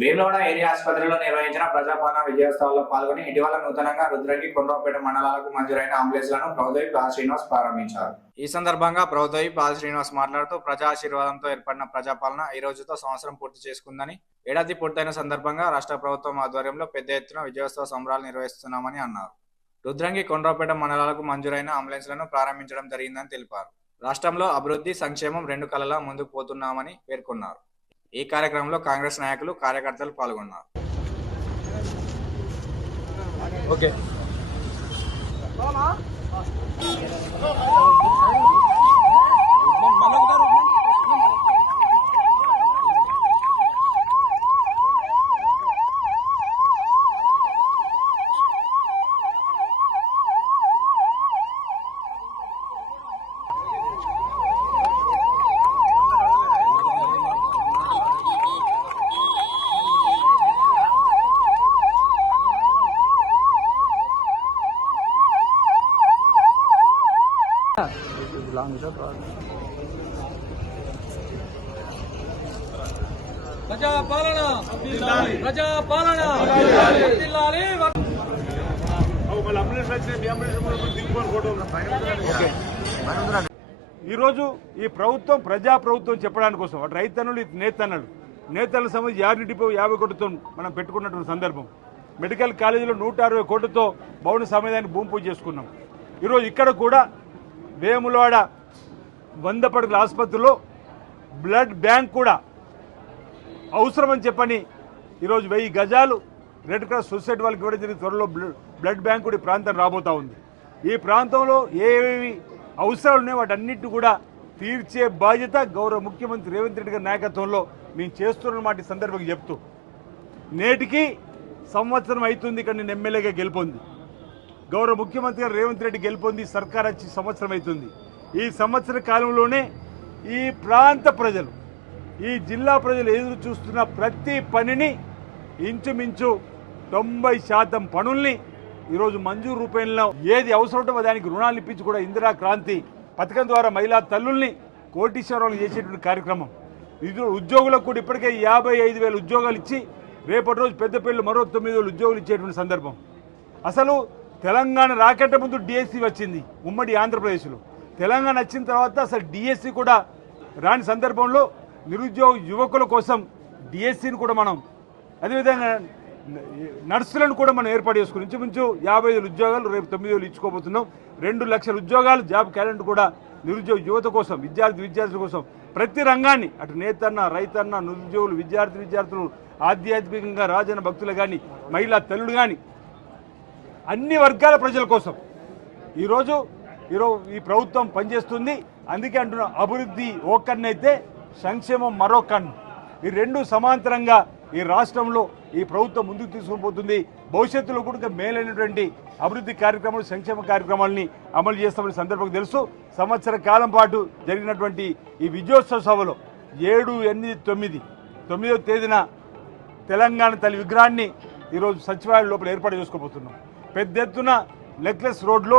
Vemulawada area ఆసుపత్రిలో నిర్వహించిన ప్రజాపాలన విజయోత్సవాల్లో పాల్గొని ఇటీవల నూతనంగా రుద్రంగి కొండ్రపేట మండలాలకు మంజూరైన అంబులెన్స్లను ప్రభుత్వ పాల్ శ్రీనివాస్ ప్రారంభించారు. ఈ సందర్భంగా ప్రభుత్వ పాల్ శ్రీనివాస్ మాట్లాడుతూ ప్రజా ఆశీర్వాదంతో ఏర్పడిన ప్రజాపాలన ఈ రోజుతో సంవత్సరం పూర్తి చేసుకుందని, ఏడాది పూర్తయిన సందర్భంగా రాష్ట్ర ప్రభుత్వం ఆధ్వర్యంలో పెద్ద ఎత్తున విజయోత్సవ సంబరాలు నిర్వహిస్తున్నామని అన్నారు. రుద్రంగి కొండ్రపేట మండలాలకు మంజూరైన అంబులెన్స్లను ప్రారంభించడం జరిగిందని తెలిపారు. రాష్ట్రంలో అభివృద్ధి, సంక్షేమం రెండు కళలా ముందుకు పోతున్నామని పేర్కొన్నారు. ఈ కార్యక్రమంలో కాంగ్రెస్ నాయకులు, కార్యకర్తలు పాల్గొన్నారు. ఓకే ప్రజాపాలన ప్రజాపాలన ఈరోజు ఈ ప్రభుత్వం ప్రజా ప్రభుత్వం చెప్పడానికి కోసం అటు రైతన్నులు, ఇటు నేతన్నల సంబంధించి 50 కోట్లతో మనం పెట్టుకున్నటువంటి సందర్భం. మెడికల్ కాలేజీలో 160 కోట్లతో భవన సముదాయానికి భూమి పూజ చేసుకున్నాం. ఈరోజు ఇక్కడ కూడా వేములవాడ 100 పడకల ఆసుపత్రిలో బ్లడ్ బ్యాంక్ కూడా అవసరమని చెప్పని ఈరోజు 1000 గజాలు రెడ్ క్రాస్ సొసైటీ వాళ్ళకి ఇవ్వడం జరిగింది. త్వరలో బ్లడ్ బ్యాంక్ కూడా ఈ ప్రాంతం రాబోతూ ఉంది. ఈ ప్రాంతంలో ఏవేవి అవసరాలు ఉన్నాయో వాటన్నిటి కూడా తీర్చే బాధ్యత గౌరవ ముఖ్యమంత్రి రేవంత్ రెడ్డి గారి నాయకత్వంలో మేము చేస్తున్న మాట ఈ సందర్భంగా చెప్తూ, నేటికి సంవత్సరం అవుతుంది ఇక్కడ నేను ఎమ్మెల్యేగా గెలుపొంది. గౌరవ ముఖ్యమంత్రి గారు రేవంత్ రెడ్డి గెలుపొంది సర్కార్ వచ్చి సంవత్సరం అవుతుంది. ఈ సంవత్సర కాలంలోనే ఈ ప్రాంత ప్రజలు, ఈ జిల్లా ప్రజలు ఎదురు చూస్తున్న ప్రతి పనిని ఇంచుమించు 90% పనుల్ని ఈరోజు మంజూరు రూపంలో ఏది అవసరం ఉంటుందో దానికి రుణాలు ఇప్పించి కూడా ఇందిరా క్రాంతి పథకం ద్వారా మహిళా తల్లుల్ని కోటీశ్వరాలు చేసేటువంటి కార్యక్రమం. ఉద్యోగులకు కూడా ఇప్పటికే 55,000 ఉద్యోగాలు ఇచ్చి రేపటి రోజు పెద్దపల్లి మరో 9,000 ఉద్యోగులు ఇచ్చేటువంటి సందర్భం. అసలు తెలంగాణ రాకంటే ముందు డిఎస్సి వచ్చింది ఉమ్మడి ఆంధ్రప్రదేశ్లో. తెలంగాణ వచ్చిన తర్వాత అసలు డిఎస్సి కూడా రాని సందర్భంలో నిరుద్యోగ యువకుల కోసం డిఎస్సిని కూడా మనం, అదేవిధంగా నర్సులను కూడా మనం ఏర్పాటు చేసుకుని ఇంచుమించు 50,000 ఉద్యోగాలు రేపు 9,000 ఇచ్చుకోబోతున్నాం. 2 లక్షల ఉద్యోగాలు జాబ్ క్యాలెండర్ కూడా నిరుద్యోగ యువత కోసం, విద్యార్థుల కోసం ప్రతి రంగాన్ని అటు నేతన్న, రైతన్న, నిరుద్యోగులు, విద్యార్థులు, ఆధ్యాత్మికంగా రాజన్న భక్తులు కానీ, మహిళా తల్లులు కానీ అన్ని వర్గాల ప్రజల కోసం ఈరోజు ఈ ప్రభుత్వం పనిచేస్తుంది. అందుకే అంటున్నా, అభివృద్ధి ఓ కన్నైతే సంక్షేమం మరో కన్ను. ఈ రెండు సమాంతరంగా ఈ రాష్ట్రంలో ఈ ప్రభుత్వం ముందుకు తీసుకుపోతుంది. భవిష్యత్తులో కూడా మేలైనటువంటి అభివృద్ధి కార్యక్రమాలు, సంక్షేమ కార్యక్రమాలని అమలు చేస్తామని సందర్భంగా తెలుసు. సంవత్సర కాలం పాటు జరిగినటువంటి ఈ విజయోత్సవ సభలో 7, 8, 9వ తేదీన తెలంగాణ తల్లి విగ్రహాన్ని ఈరోజు సచివాలయం లోపల ఏర్పాటు చేసుకోబోతున్నాం. పెద్ద ఎత్తున నెక్లెస్ రోడ్లో